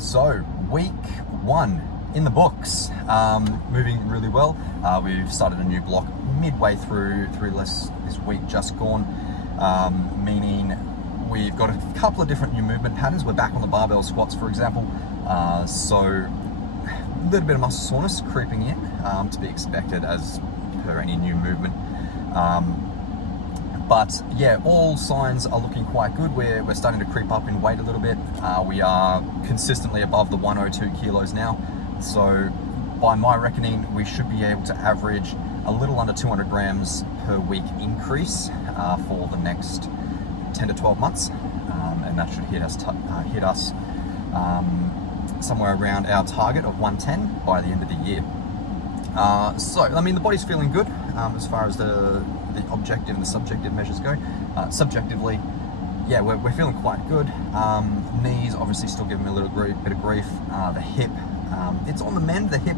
So, week one in the books, moving really well. We've started a new block midway through this week just gone, meaning we've got a couple of different new movement patterns. We're back on the barbell squats, for example. So a little bit of muscle soreness creeping in, to be expected as per any new movement. But yeah, all signs are looking quite good. We're starting to creep up in weight a little bit. We are consistently above the 102 kilos now. So by my reckoning, we should be able to average a little under 200 grams per week increase for the next 10 to 12 months. And that should hit us somewhere around our target of 110 by the end of the year. So, I mean, the body's feeling good as far as the objective and the subjective measures go. Subjectively, yeah, we're feeling quite good. Knees obviously still giving me a little bit of grief. The hip, it's on the mend, the hip.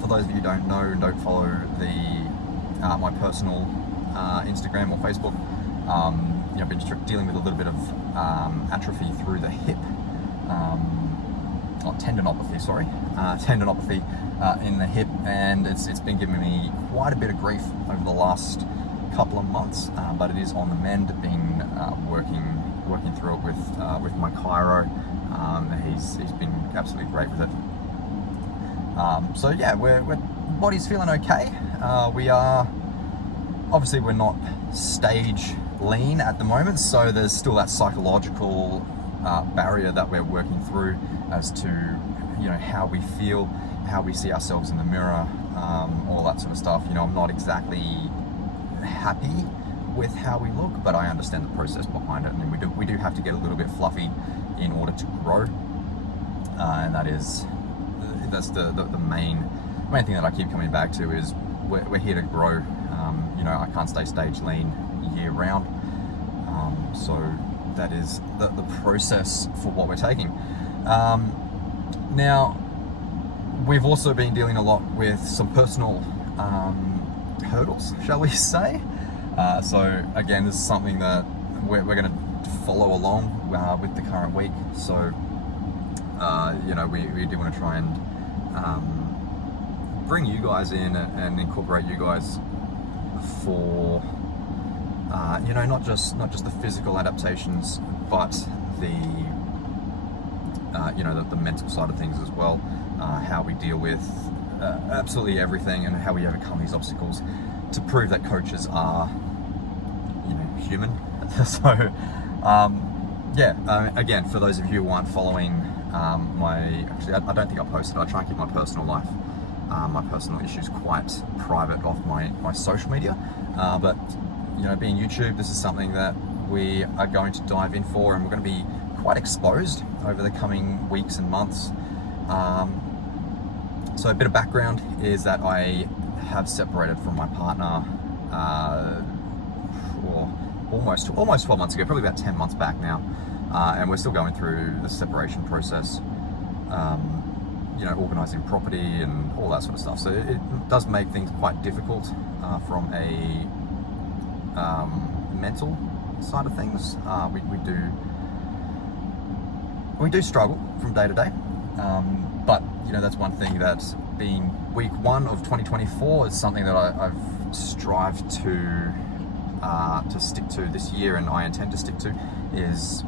For those of you who don't know and don't follow my personal Instagram or Facebook, I've been dealing with a little bit of atrophy through the hip. Tendinopathy, sorry. Tendinopathy in the hip, and it's been giving me quite a bit of grief over the last couple of months, but it is on the mend. Been working through it with my chiro. He's been absolutely great with it. So yeah, we're body's feeling okay. We're not stage lean at the moment, so there's still that psychological barrier that we're working through as to how we feel, how we see ourselves in the mirror, all that sort of stuff. I'm not exactly happy with how we look, but I understand the process behind it, and we do have to get a little bit fluffy in order to grow, and that's the main thing that I keep coming back to is we're here to grow. I can't stay stage lean year round, so that is the process for what we're taking. Now, we've also been dealing a lot with some personal hurdles, shall we say. So again, this is something that we're going to follow along with the current week. So, we do want to try and bring you guys in and incorporate you guys for, not just the physical adaptations, but the mental side of things as well. How we deal with absolutely everything and how we overcome these obstacles to prove that coaches are, human. So, again, for those of you who aren't following I don't think I posted. I try and keep my personal life, my personal issues quite private off my social media. But, being YouTube, this is something that we are going to dive in for, and we're going to be quite exposed over the coming weeks and months. So a bit of background is that I have separated from my partner almost 12 months ago, probably about 10 months back now, and we're still going through the separation process, organising property and all that sort of stuff. So it does make things quite difficult from a mental side of things. We do struggle from day to day, but that's one thing that's been week one of 2024 is something that I've strived to stick to this year, and I intend to stick to, is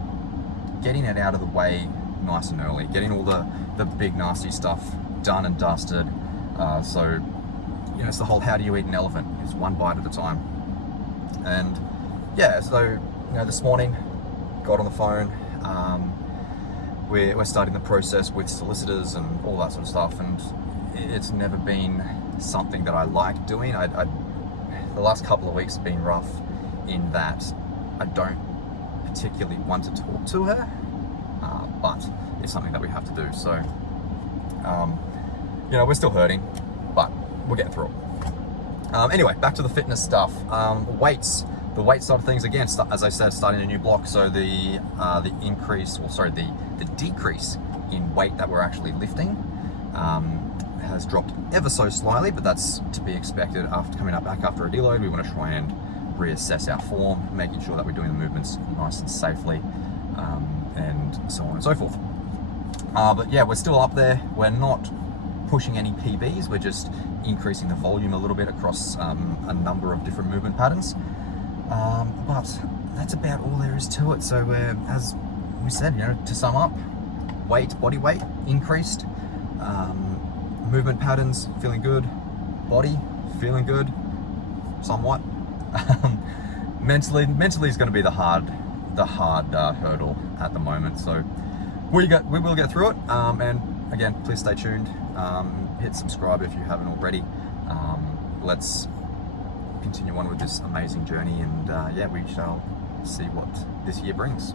getting it out of the way nice and early, getting all the big nasty stuff done and dusted. So it's the whole how do you eat an elephant? It's one bite at a time. And yeah, so this morning got on the phone. We're starting the process with solicitors and all that sort of stuff, and it's never been something that I like doing. The last couple of weeks have been rough in that I don't particularly want to talk to her, but it's something that we have to do. So, we're still hurting, but we're getting through it. Anyway, back to the fitness stuff. Weights. The weight side of things, again, as I said, starting a new block, so the decrease in weight that we're actually lifting has dropped ever so slightly, but that's to be expected after coming up back after a deload. We want to try and reassess our form, making sure that we're doing the movements nice and safely, and so on and so forth. But yeah, we're still up there. We're not pushing any PBs. We're just increasing the volume a little bit across a number of different movement patterns. But that's about all there is to it. So we're, as we said, to sum up, body weight increased, movement patterns feeling good, body feeling good, somewhat. Mentally is going to be the hard hurdle at the moment. So we will get through it. And again, please stay tuned. Hit subscribe if you haven't already. Let's continue on with this amazing journey, and yeah, we shall see what this year brings.